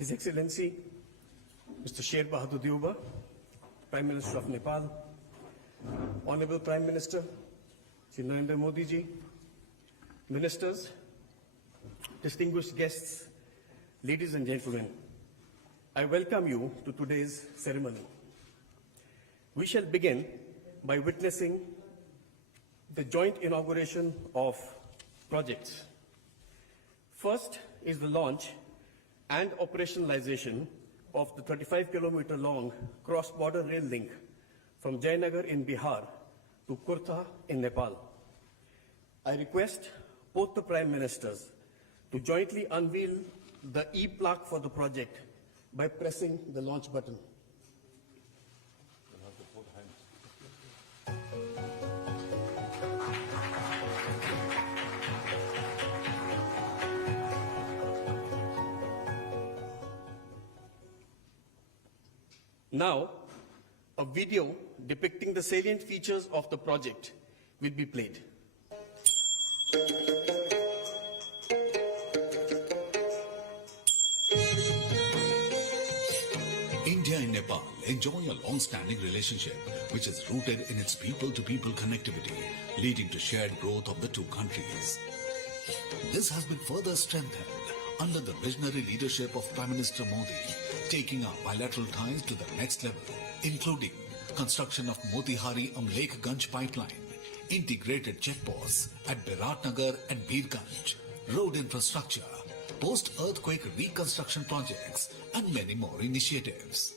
His Excellency, Mr. Sher Bahadur Deuba, Prime Minister of Nepal, Honorable Prime Minister, Shri Narendra Modi ji, Ministers, distinguished guests, ladies and gentlemen, I welcome you to today's ceremony. We shall begin by witnessing the joint inauguration of projects. First is the launch and operationalization of the 35-kilometer long cross-border rail link from Jayanagar in Bihar to Kurtha in Nepal. I request both the Prime Ministers to jointly unveil the e-plaque for the project by pressing the launch button. Now, a video depicting the salient features of the project will be played. India and Nepal enjoy a long-standing relationship which is rooted in its people-to-people connectivity, leading to shared growth of the two countries. This has been further strengthened under the visionary leadership of Prime Minister Modi, taking our bilateral ties to the next level, including construction of Motihari-Amlekganj pipeline, integrated checkposts at Biratnagar and Birganj, road infrastructure, post-earthquake reconstruction projects, and many more initiatives.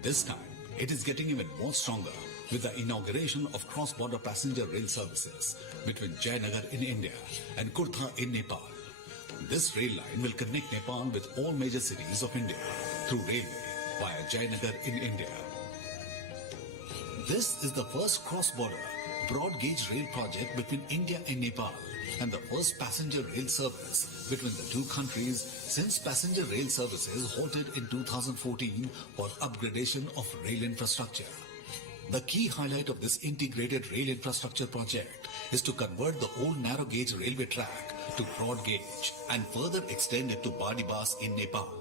This time, it is getting even more stronger with the inauguration of cross-border passenger rail services between Jayanagar in India and Kurtha in Nepal. This rail line will connect Nepal with all major cities of India through railway via Jayanagar in India. This is the first cross-border broad-gauge rail project between India and Nepal and the first passenger rail service between the two countries since passenger rail services halted in 2014 for upgradation of rail infrastructure. The key highlight of this integrated rail infrastructure project is to convert the old narrow gauge railway track to broad gauge and further extend it to Badibas in Nepal.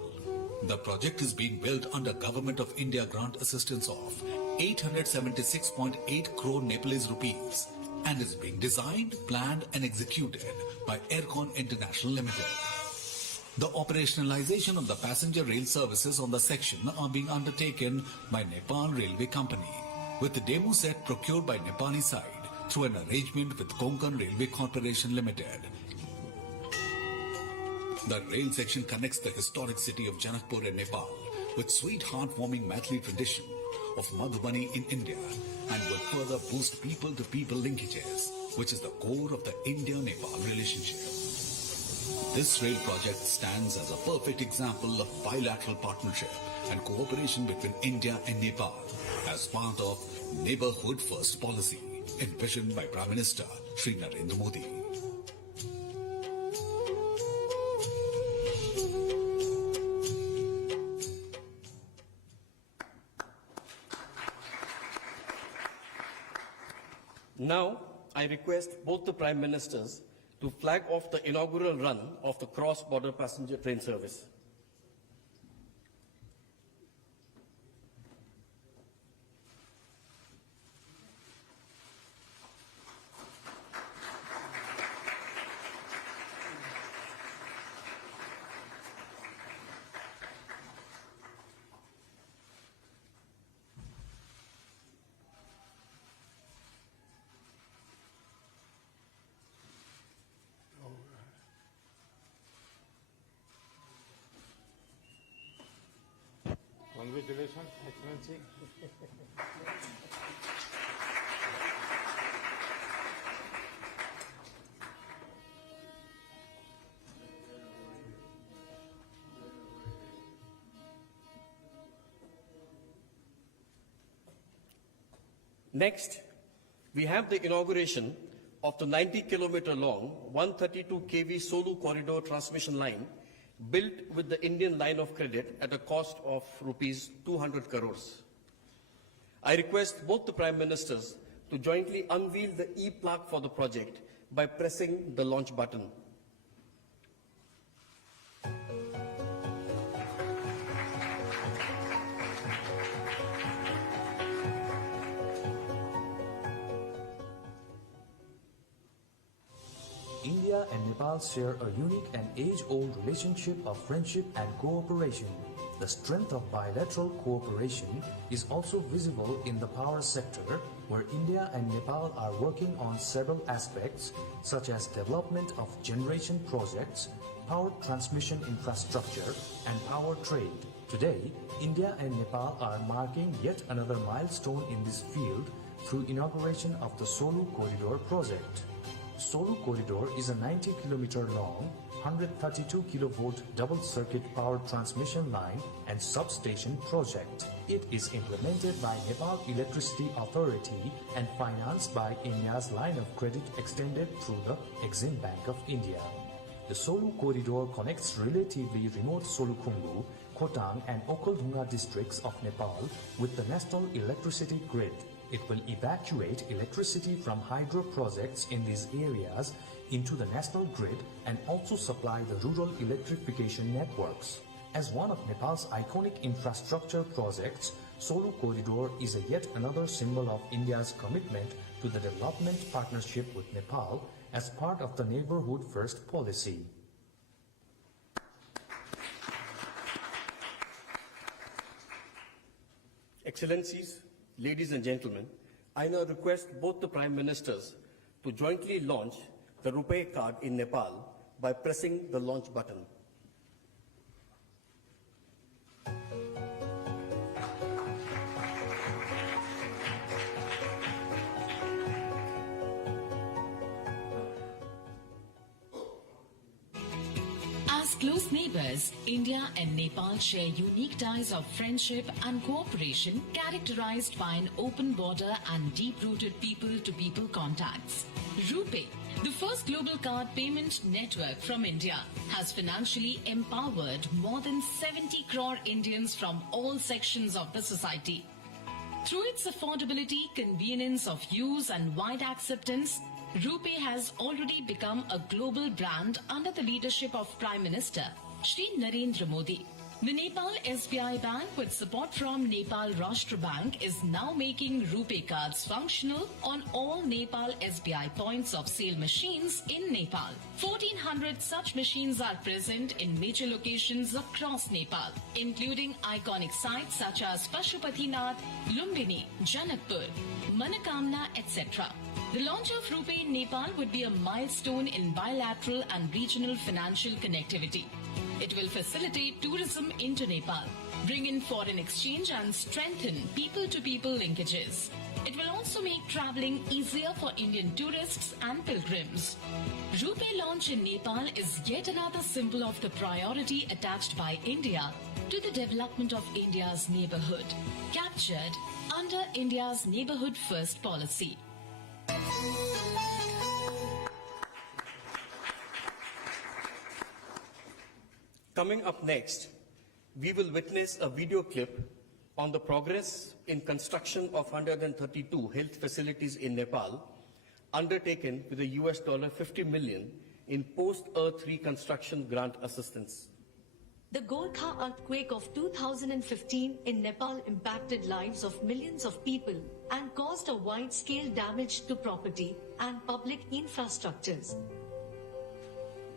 The project is being built under Government of India grant assistance of 876.8 crore Nepalese rupees and is being designed, planned and executed by Aircon International Limited. The operationalization of the passenger rail services on the section are being undertaken by Nepal Railway Company, with the demo set procured by Nepali side through an arrangement with Konkan Railway Corporation Limited. The rail section connects the historic city of Janakpur in Nepal with sweet heartwarming Maithili tradition of Madhubani in India and will further boost people-to-people linkages, which is the core of the India-Nepal relationship. This rail project stands as a perfect example of bilateral partnership and cooperation between India and Nepal as part of Neighborhood First policy envisioned by Prime Minister Shri Narendra Modi. Now, I request both the Prime Ministers to flag off the inaugural run of the cross-border passenger train service. Congratulations, Excellency. Next, we have the inauguration of the 90-kilometer long 132 kV Solu corridor transmission line built with the Indian line of credit at a cost of rupees 200 crores. I request both the Prime Ministers to jointly unveil the e-plaque for the project by pressing the launch button. Nepal share a unique and age-old relationship of friendship and cooperation. The strength of bilateral cooperation is also visible in the power sector, where India and Nepal are working on several aspects, such as development of generation projects, power transmission infrastructure, and power trade. Today, India and Nepal are marking yet another milestone in this field through inauguration of the Solu Corridor project. Solu Corridor is a 90-kilometer long, 132 kilovolt double-circuit power transmission line and substation project. It is implemented by Nepal Electricity Authority and financed by India's line of credit extended through the Exim Bank of India. The Solu Corridor connects relatively remote Solukhumbu, Khotang and Okhaldhunga districts of Nepal with the national electricity grid. It will evacuate electricity from hydro projects in these areas into the national grid and also supply the rural electrification networks. As one of Nepal's iconic infrastructure projects, Solu Corridor is yet another symbol of India's commitment to the development partnership with Nepal as part of the Neighborhood First policy. Excellencies, ladies and gentlemen, I now request both the Prime Ministers to jointly launch the RuPay card in Nepal by pressing the launch button. As close neighbors, India and Nepal share unique ties of friendship and cooperation characterized by an open border and deep-rooted people-to-people contacts. RuPay, the first global card payment network from India, has financially empowered more than 70 crore Indians from all sections of the society. Through its affordability, convenience of use and wide acceptance, RuPay has already become a global brand under the leadership of Prime Minister Shri Narendra Modi. The Nepal SBI Bank, with support from Nepal Rashtra Bank, is now making RuPay cards functional on all Nepal SBI points of sale machines in Nepal. 1,400 such machines are present in major locations across Nepal, including iconic sites such as Pashupatinath, Lumbini, Janakpur, Manakamna, etc. The launch of RuPay in Nepal would be a milestone in bilateral and regional financial connectivity. It will facilitate tourism into Nepal, bring in foreign exchange and strengthen people-to-people linkages. It will also make traveling easier for Indian tourists and pilgrims. RuPay launch in Nepal is yet another symbol of the priority attached by India to the development of India's neighborhood, captured under India's Neighborhood First policy. Coming up next, we will witness a video clip on the progress in construction of 132 health facilities in Nepal, undertaken with a US $50 million in post-earth reconstruction grant assistance. The Gorkha earthquake of 2015 in Nepal impacted lives of millions of people and caused a wide-scale damage to property and public infrastructures.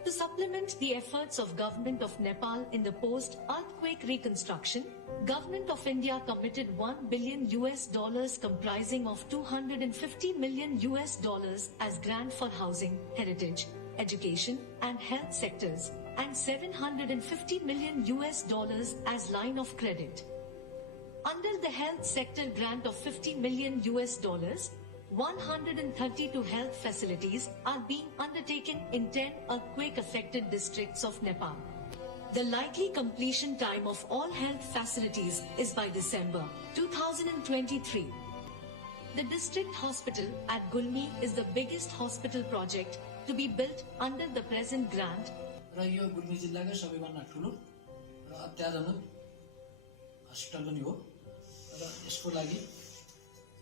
To supplement the efforts of Government of Nepal in the post-earthquake reconstruction, Government of India committed $1 billion comprising of $250 million as grant for housing, heritage, education and health sectors, and $750 million as line of credit. Under the health sector grant of $50 million, 132 health facilities are being undertaken in 10 earthquake-affected districts of Nepal. The likely completion time of all health facilities is by December 2023. The district hospital at Gulmi is the biggest hospital project to be built under the present grant. र यो गुल्मी जिल्लाकै सबैभन्दा ठुलो र अत्याधुनिक hospital पनि हो र यसको लागि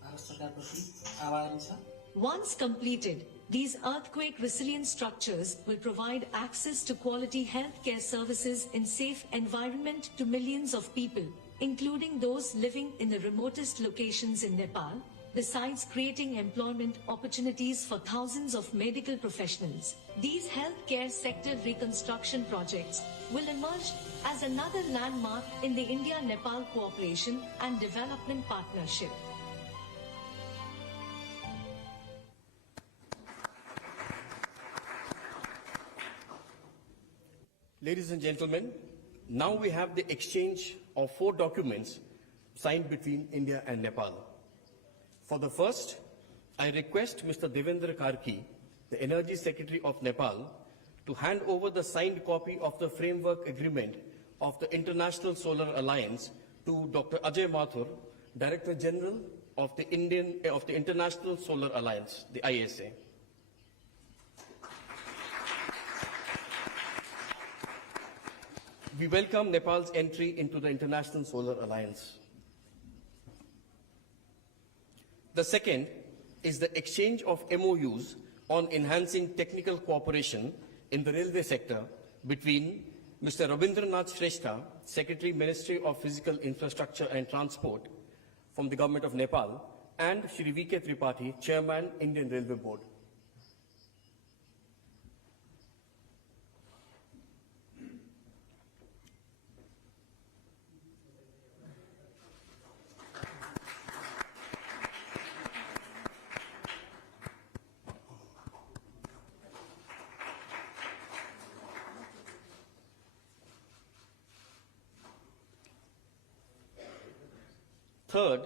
भारत सरकारप्रति आभारी छ. Once completed, these earthquake resilient structures will provide access to quality healthcare services in safe environment to millions of people, including those living in the remotest locations in Nepal, besides creating employment opportunities for thousands of medical professionals. These healthcare sector reconstruction projects will emerge as another landmark in the India-Nepal cooperation and development partnership. Ladies and gentlemen, now we have the exchange of 4 documents signed between India and Nepal. For the first, I request Mr. Devendra Karki, the Energy Secretary of Nepal, to hand over the signed copy of the framework agreement of the International Solar Alliance to Dr. Ajay Mathur, Director General of the International Solar Alliance, the ISA. We welcome Nepal's entry into the International Solar Alliance. The second is the exchange of MOUs on enhancing technical cooperation in the railway sector between Mr. Rabindranath Shrestha, Secretary, Ministry of Physical Infrastructure and Transport from the Government of Nepal, and Shri V.K. Tripathi, Chairman, Indian Railway Board. Third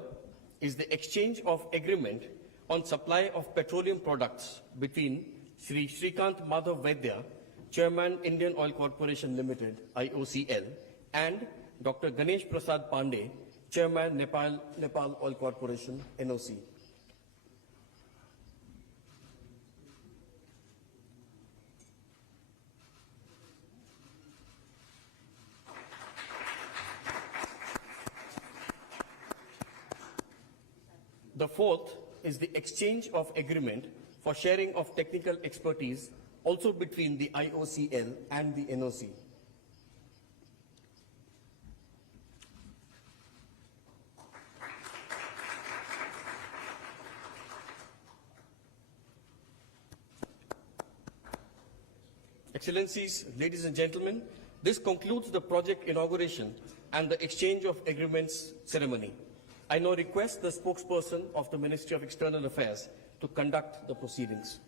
is the exchange of agreement on supply of petroleum products between Shri Shrikant Madhav Vaidya, Chairman, Indian Oil Corporation Limited, IOCL, and Dr. Ganesh Prasad Pandey, Chairman, Nepal Oil Corporation, NOC. The fourth is the exchange of agreement for sharing of technical expertise also between the IOCL and the NOC. Excellencies, ladies and gentlemen, this concludes the project inauguration and the exchange of agreements ceremony. I now request the spokesperson of the Ministry of External Affairs to conduct the proceedings.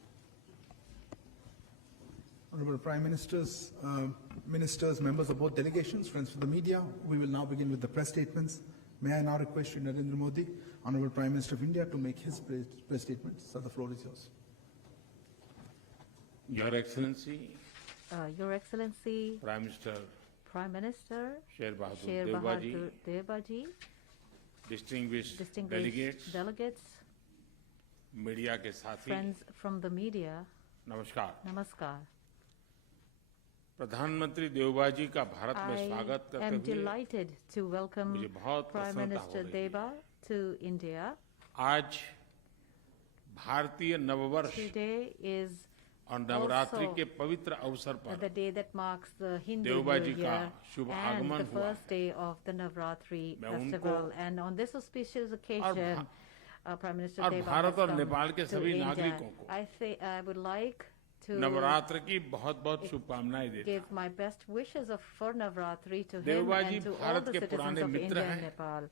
Honorable Prime Ministers, Ministers, members of both delegations, friends of the media, we will now begin with the press statements. May I now request Shri Narendra Modi, Honorable Prime Minister of India, to make his press statement. Sir, the floor is yours. Your Excellency, Your Excellency, Prime Minister Sher Bahadur Deuba-Ji, distinguished delegates, media के साथी, friends from the media, नमस्कार। namaskar. प्रधानमंत्री देवबा जी का भारत में स्वागत I am करते हुए delighted to welcome मुझे बहुत Prime प्रसन्नता Minister हो रही है। Deuba to India. आज भारतीय नववर्ष Today is और नवरात्रि also के पवित्र अवसर the पर day that marks the Hindu Deuba New जी का Year शुभ and आगमन the हुआ first day of the Navratri मैं festival. उनको And on this auspicious occasion, Prime Minister और Deuba भारत has और come नेपाल के to सभी India. नागरिकों को I would like to Navratra की बहुत-बहुत शुभकामनाएं देता give my best wishes for Navratri to him Deuba ji and to all Bharat the के citizens पुराने of मित्र India and हैं। Nepal.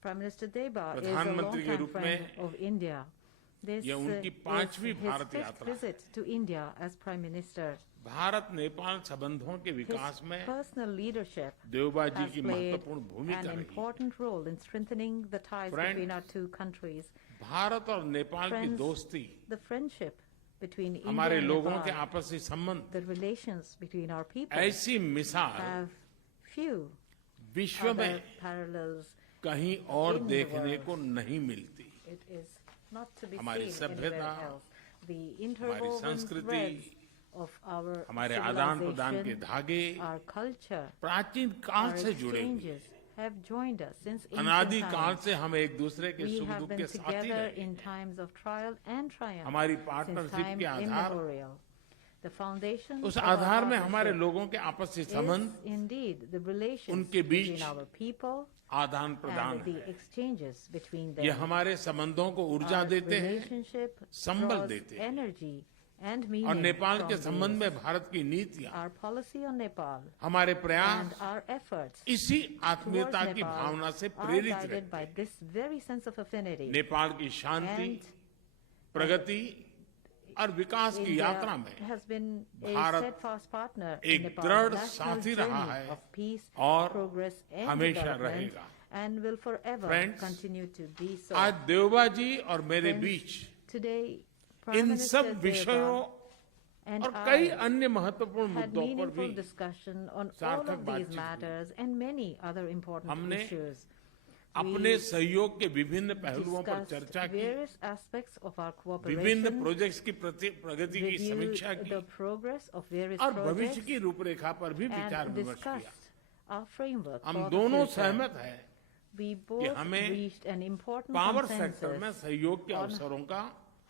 Prime Minister Deuba is a प्रधानमंत्री के long-time रूप friend में of India. This ये उनकी is पांचवी his भारत fifth यात्रा है। visit to India as Prime Minister. Bharat Nepal संबंधों के His विकास में personal leadership Deuba ji has की played महत्वपूर्ण भूमिका an रही। important role in strengthening the ties Friends, between our two countries. Bharat और नेपाल की Friends, दोस्ती the friendship between India हमारे and लोगों के Nepal, आपसी संबंध the relations between our people ऐसी मिसाल have few विश्व other में parallels. कहीं और in the देखने world. को नहीं मिलती। It is not to be हमारी seen anywhere सभ्यता, else. The interwoven संस्कृति, threads of our हमारे आदान प्रदान के civilization, धागे our culture, प्राचीन काल our से जुड़े हुए exchanges have joined us since अनादि ancient काल times. से हम एक दूसरे के We सुख have दुख been के साथी together रहे। in times of trial and triumph हमारी since पार्टनरशिप time के आधार immemorial. The foundation उस of our आधार में हमारे partnership लोगों के आपसी is संबंध, indeed the relations उनके बीच between our people आदान प्रदान and the है। exchanges between ये them. हमारे संबंधों को ऊर्जा Our देते हैं relationship संबल draws देते हैं। energy and और meaning नेपाल from के संबंध these. में भारत की नीतियां, Our policy on Nepal हमारे and प्रयास our efforts इसी towards आत्मीयता की Nepal भावना से are प्रेरित guided रहते by हैं। this very sense of affinity. Nepal की शांति, And प्रगति और विकास की यात्रा India में has been a Bharat steadfast partner एक in Nepal's दृढ़ national साथी रहा journey है of peace, और progress and हमेशा development रहेगा। and will forever Friends, continue to be so. आज देवबा जी और मेरे Friends, बीच Today, Prime इन Minister सब विषयों Deuba and और कई I अन्य महत्वपूर्ण had मुद्दों पर meaningful भी discussion on all सार्थक of these बातचीत हुई। matters and many other important हमने issues. अपने We सहयोग के विभिन्न पहलुओं पर discussed चर्चा की, various aspects of our विभिन्न cooperation, प्रोजेक्ट्स की प्रगति की reviewed समीक्षा की the progress of various और भविष्य projects, की रूपरेखा पर भी विचार and विमर्श किया। discussed our framework हम for the दोनों future. सहमत हैं We both हमें reached an important power sector में consensus सहयोग के on अवसरों का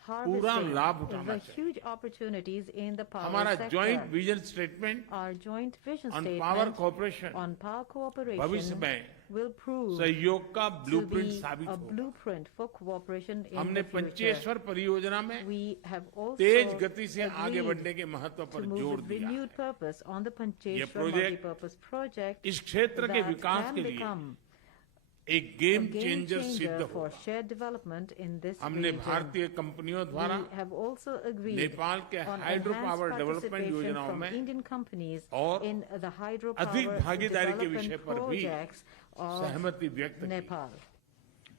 पूरा harvesting लाभ उठाना the चाहिए। huge opportunities in the power हमारा sector. Joint vision statement Our joint vision on statement power cooperation on power भविष्य cooperation में will prove सहयोग का to ब्लूप्रिंट be साबित a होगा। blueprint for cooperation in हमने the future. पंचेश्वर परियोजना में We have also तेज गति से आगे agreed बढ़ने के महत्व to पर move जोर with दिया renewed है। purpose on the Pancheshwar project multipurpose project इस क्षेत्र के that विकास can के लिए become एक a game game changer changer सिद्ध for होगा। shared development in this हमने region. भारतीय कंपनियों द्वारा We have also agreed Nepal के on hydro enhanced power development participation योजनाओं from में Indian companies और in the अधिक hydropower भागीदारी के development विषय पर भी projects of सहमति व्यक्त की। Nepal.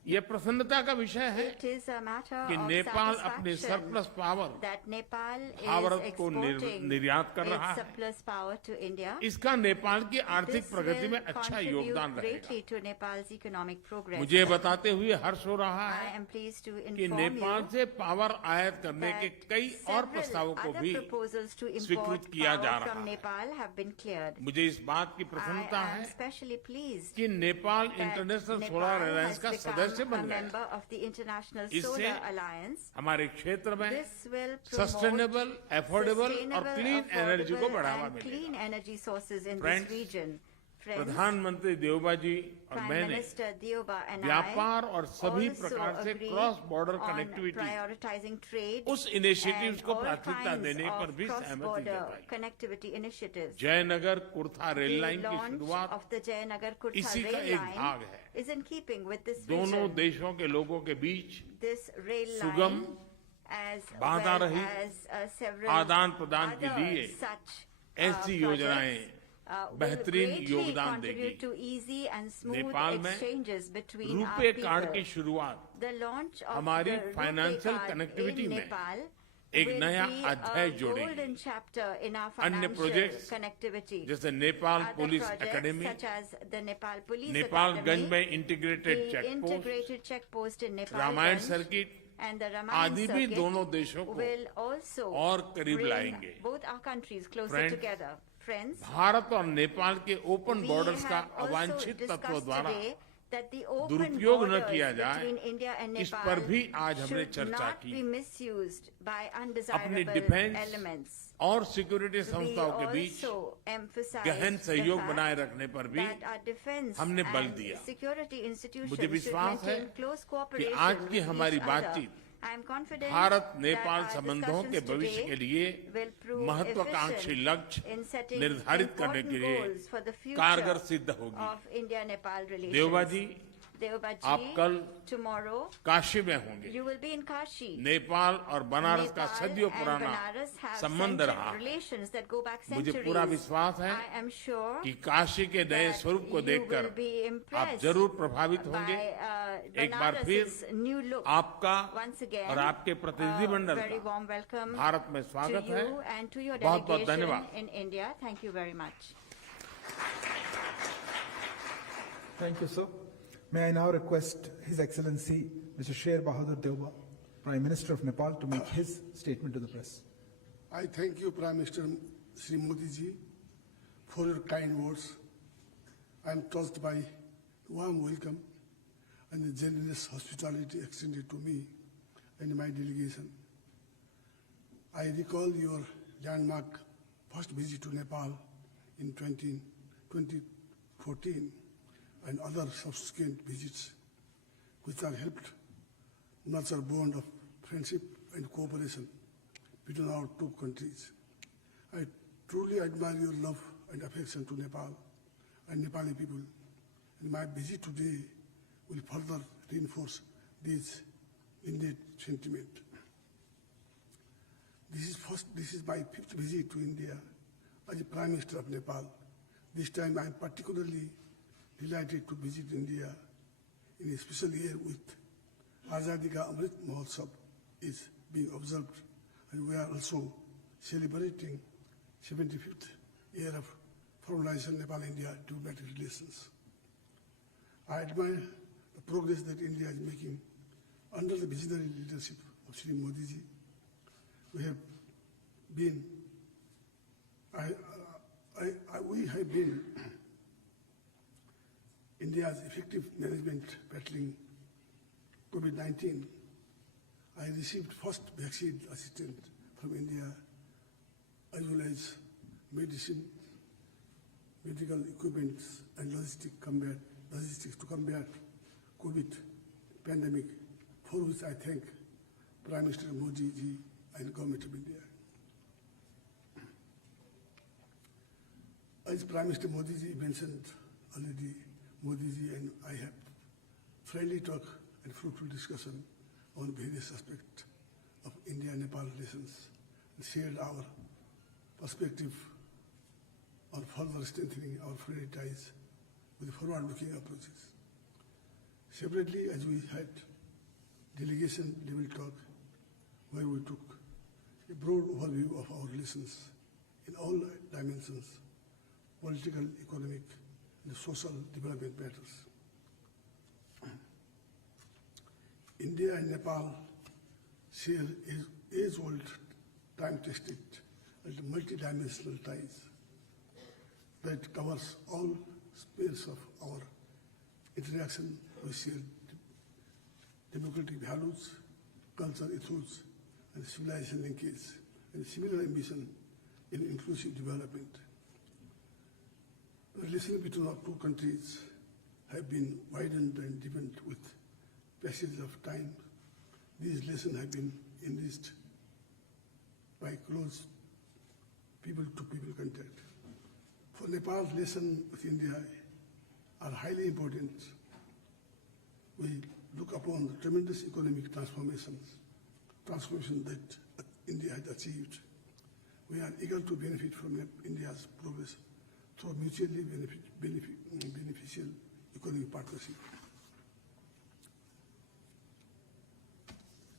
यह प्रसन्नता का विषय है It is a matter कि of नेपाल अपने satisfaction surplus power that Nepal is Bharat को exporting निर्यात कर रहा its है। surplus power to India. इसका नेपाल की आर्थिक This प्रगति में will अच्छा contribute योगदान रहेगा। greatly to Nepal's economic progress. मुझे बताते हुए हर्ष हो रहा I है am pleased to कि inform नेपाल you से पावर आयात करने के that कई और several प्रस्तावों को other भी proposals to स्वीकृत import किया जा power रहा from है। Nepal have been cleared. मुझे इस बात की I प्रसन्नता am है especially pleased कि Nepal that international Nepal solar alliance has का सदस्य become a बन गया। member of the International इससे Solar Alliance. हमारे क्षेत्र में This will sustainable, promote affordable और sustainable, क्लीन एनर्जी को affordable बढ़ावा and मिलेगा। clean energy sources in Friends, this region. Friends, प्रधानमंत्री देवबा जी और Prime मैंने Minister Deuba and व्यापार और सभी also प्रकार से agreed cross border on connectivity prioritizing trade उस इनिशिएटिव्स and को all प्राथमिकता kinds देने पर of भी सहमति cross-border जताई। connectivity initiatives. Jaynagar Kurtha rail The line की launch शुरुआत of the Jayanagar Kurta इसी का rail एक line भाग है। is in keeping with this दोनों vision. देशों के लोगों के बीच This rail सुगम, line, as बाधा well रहित as several आदान प्रदान के other लिए such ऐसी योजनाएं will बेहतरीन greatly योगदान contribute देगी। to easy and smooth Nepal में exchanges between our RuPay card की people. शुरुआत The launch of हमारी the financial RuPay card connectivity in में Nepal एक will नया be अध्याय a जोड़ेगी। golden chapter in our अन्य financial projects connectivity. जैसे Nepal Other police projects academy, such as the Nepal Police Nepalgunj Academy, में integrated the check post, integrated check post in Ramayan Nepal circuit and the Ramayan आदि भी circuit दोनों देशों को will also और करीब bring लाएंगे। both our countries closer Friends, together. Friends, Bharat और नेपाल के ओपन we बॉर्डर्स का have also अवांछित तत्वों discussed द्वारा today that the open दुरुपयोग न borders किया जाए, between India and इस Nepal पर भी आज हमने should चर्चा not की। be misused by अपनी undesirable डिफेंस elements. और सिक्योरिटी We संस्थाओं के बीच also emphasize गहन the सहयोग fact बनाए रखने पर भी that our defense हमने बल and दिया। security institutions मुझे should विश्वास है maintain close कि cooperation आज की with हमारी each other. बातचीत I am confident Bharat that Nepal our संबंधों के discussions भविष्य today के लिए will prove महत्वाकांक्षी efficient लक्ष्य in setting निर्धारित करने के important लिए goals for the future कारगर सिद्ध होगी। of India-Nepal relations. Deuba ji, Deuba ji, आप कल tomorrow काशी में होंगे। you will be in Kashi. Nepal और बनारस का Nepal सदियों and पुराना Banaras have संबंध century रहा है। relations that go back मुझे centuries. पूरा विश्वास है I am sure कि काशी के नए that स्वरूप को you देखकर will be आप impressed जरूर प्रभावित by, होंगे। एक बार Banaras's फिर new look. आपका Once again, और आपके प्रतिनिधिमंडल very का warm welcome भारत में to स्वागत you है। and to your बहुत बहुत delegation धन्यवाद। in India. Thank you very much. Thank you, sir. May I now request His Excellency Mr. Sher Bahadur Deuba, Prime Minister of Nepal, to make his statement to the press. I thank you, Prime Minister Shri Modi ji, for your kind words. I am touched by the warm welcome and the generous hospitality extended to me and my delegation. I recall your landmark first visit to Nepal in 2014 and other subsequent visits which have helped nurture bond of friendship and cooperation between our two countries. I truly admire your love and affection to Nepal and Nepali people, and my visit today will further reinforce this innate sentiment. This is my fifth visit to India as the Prime Minister of Nepal. This time I am particularly delighted to visit India in a special year with Azadi Ka Amrit Mahotsav is being observed, and we are also celebrating 75th year of formalization Nepal-India diplomatic relations. I admire the progress that India is making under the visionary leadership of Shri Modi ji. We have been India's effective management battling COVID-19. I received first vaccine assistance from India, as well as medicine, medical equipment, and logistics to combat COVID pandemic, for which I thank Prime Minister Modi ji and Government of India. As Prime Minister Modi ji mentioned already, Modi ji and I have friendly talk and fruitful discussion on various aspects of India-Nepal relations and shared our perspective on further strengthening our friendly ties with forward-looking approaches. Separately, as we had delegation-level talk, where we took a broad overview of our relations in all dimensions: political, economic, and social development matters. India and Nepal share age-old, time-tested, and multidimensional ties that covers all spheres of our interaction. We share democratic values, cultural ethos, and civilization linkage, and similar ambition in inclusive development. The relations between our two countries have been widened and deepened with passage of time. These relations have been enriched by close people-to-people contact. For Nepal's relations with India are highly important. We look upon the tremendous economic transformation that India has achieved. We are eager to benefit from India's progress through mutually beneficial economic partnership.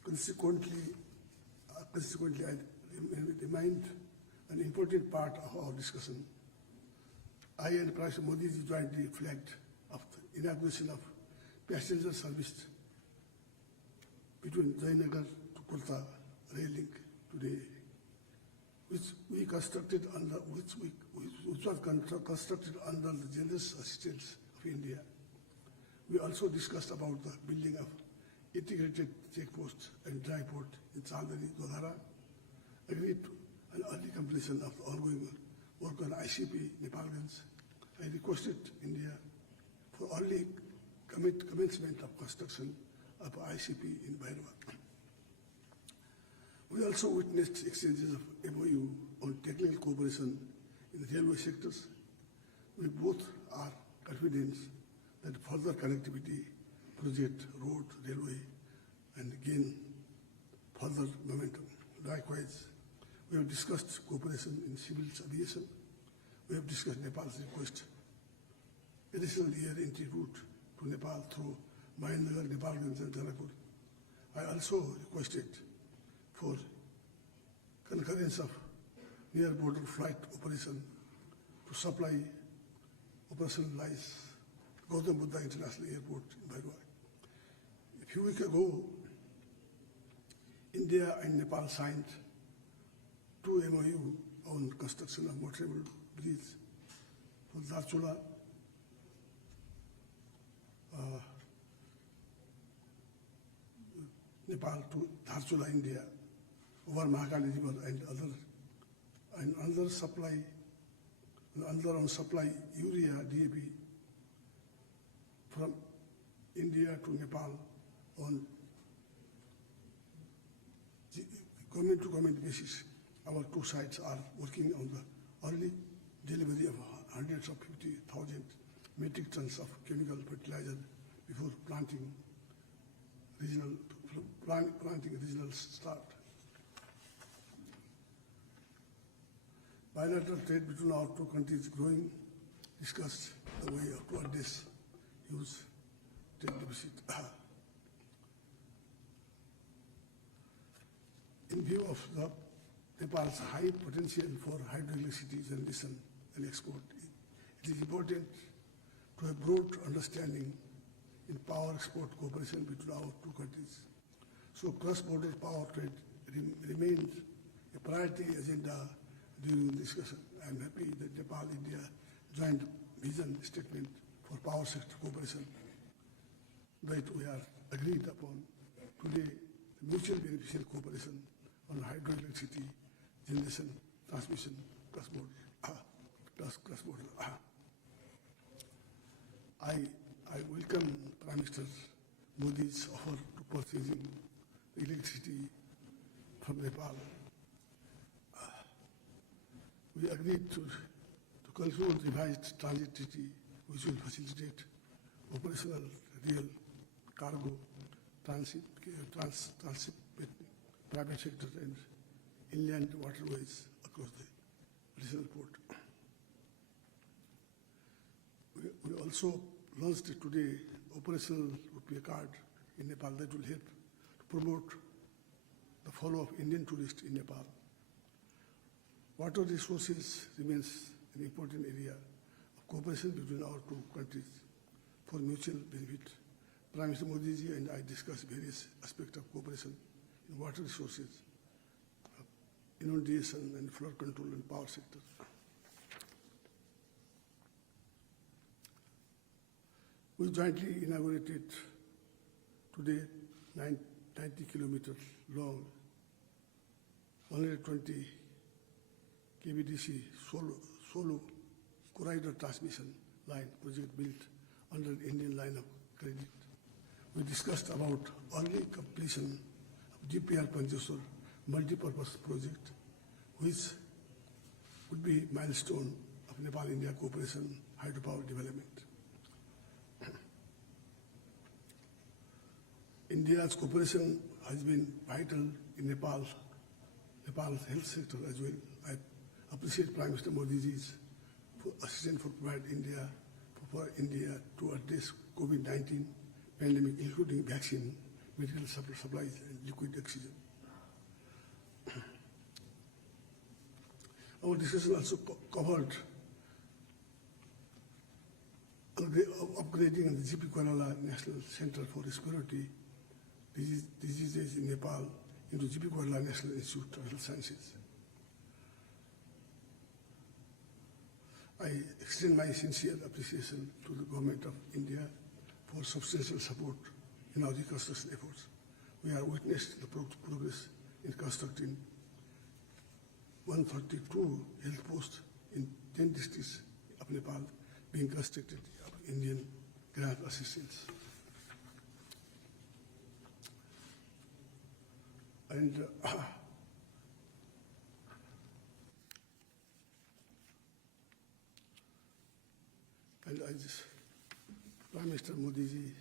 Consequently, I remind an important part of our discussion. I and Prime Minister Modi ji jointly flagged of the inauguration of passenger service between Jayanagar to Kolta rail link today, which was constructed under the generous assistance of India. We also discussed about the building of integrated checkposts and dry port in Chandani, Dodhara, agreed to an early completion of the ongoing work on ICP Nepalganj. I requested India for early commencement of construction of ICP in Bhairava. We also witnessed exchanges of MOU on technical cooperation in the railway sectors. We both are confident that further connectivity project, road, railway, and gain further momentum. Likewise, we have discussed cooperation in civil aviation. We have discussed Nepal's request additional air entry route to Nepal through Mahendragarh, Nepalganj, and Janakpur. I also requested for concurrence of near border flight operation to supply operationalize Gautam Buddha International Airport in Bhairava. A few weeks ago, India and Nepal signed 2 MOU on construction of motorable bridge from Dharchula Nepal to Dharchula, India, over Mahakali River and other and another on supply urea, DAP from India to Nepal on government-to-government basis. Our two sides are working on the early delivery of hundreds of 50,000 metric tons of chemical fertilizer before planting regional start. Bilateral trade between our two countries growing, discussed the way to address huge trade deficit. In view of Nepal's high potential for hydroelectricity generation and export, it is important to have broad understanding in power export cooperation between our two countries. So cross-border power trade remains a priority agenda during the discussion. I am happy that Nepal-India joint vision statement for power sector cooperation that we are agreed upon today, mutual beneficial cooperation on hydroelectricity generation, transmission, cross-border. I welcome Prime Minister Modi's offer to purchasing electricity from Nepal. We agreed to conclude revised transit treaty which will facilitate operational real cargo transit with private sector and inland waterways across the regional port. We also launched today operational rupee card in Nepal that will help to promote the follow of Indian tourists in Nepal. Water resources remains an important area of cooperation between our two countries for mutual benefit. Prime Minister Modi ji and I discussed various aspects of cooperation in water resources, inundation and flood control and power sector. We jointly inaugurated today 90 kilometers long, 120 kVDC solo corridor transmission line project built under the Indian line of credit. We discussed about early completion of GPR Pancheswar multi-purpose project, which would be milestone of Nepal-India cooperation hydropower development. India's cooperation has been vital in Nepal's health sector as well. I appreciate Prime Minister Modi's assistance for India to address COVID-19 pandemic, including vaccine, medical supplies, and liquid oxygen. Our discussion also covered upgrading the GP Kuala National Center for Respiratory Diseases in Nepal into GP Kuala National Institute of Health Sciences. I extend my sincere appreciation to the Government of India for substantial support in our reconstruction efforts. We are witnessed the progress in constructing 132 health posts in 10 districts of Nepal being constructed of Indian grant assistance. And I just, Prime Minister Modi ji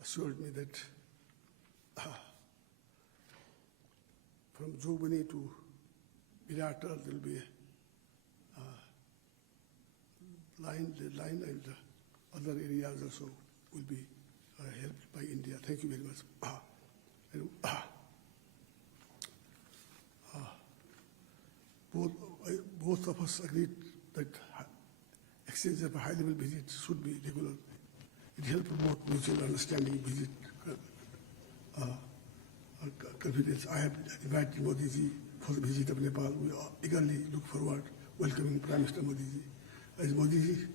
assured me that from Deuba-Modi to Virat there will be a line and other areas also will be helped by India. Thank you very much. Both of us agreed that exchange of a high-level visit should be regular. It helps promote mutual understanding, visit, confidence. I have invited Modi ji for the visit of Nepal. We eagerly look forward welcoming Prime Minister Modi ji. As Modi ji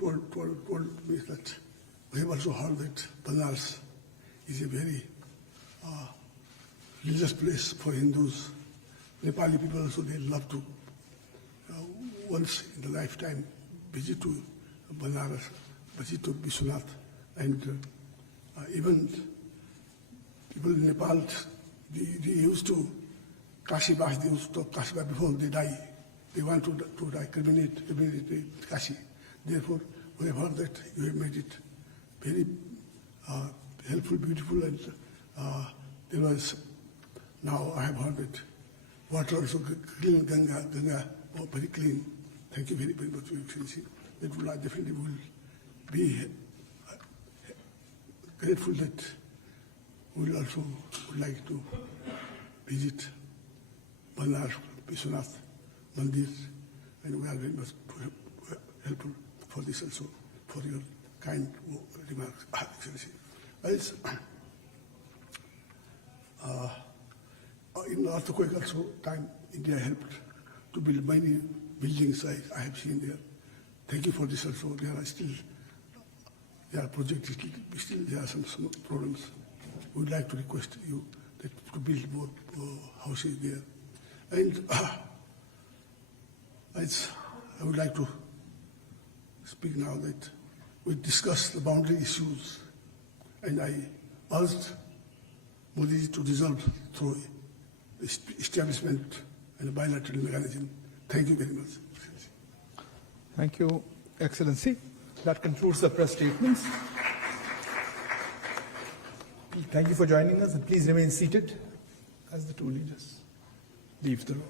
told me that we have also heard that Banaras is a very religious place for Hindus. Nepali people also, they love to once in the lifetime visit to Banaras, visit to Vishwanath, and even people in Nepal, they used to Kashi Bas, they used to talk Kashi Bas before they die. They want to die, culminate with Kashi. Therefore, we have heard that you have made it very helpful, beautiful, and there was, now I have heard that water also clean, Ganga, very clean. Thank you very, very much, Your Excellency. That will definitely will be grateful that we will also would like to visit Banaras, Vishwanath Mandir, and we are very much helpful for this also, for your kind remarks, Excellency. As, in the earthquake also time, India helped to build many buildings I have seen there. Thank you for this also. There are projects, still there are some problems. We would like to request you that to build more houses there. And I would like to speak now that we discussed the boundary issues, and I asked Modi to resolve through establishment and a bilateral mechanism. Thank you very much. Thank you, Excellency. That concludes the press statements. Thank you for joining us, and please remain seated as the two leaders leave the room.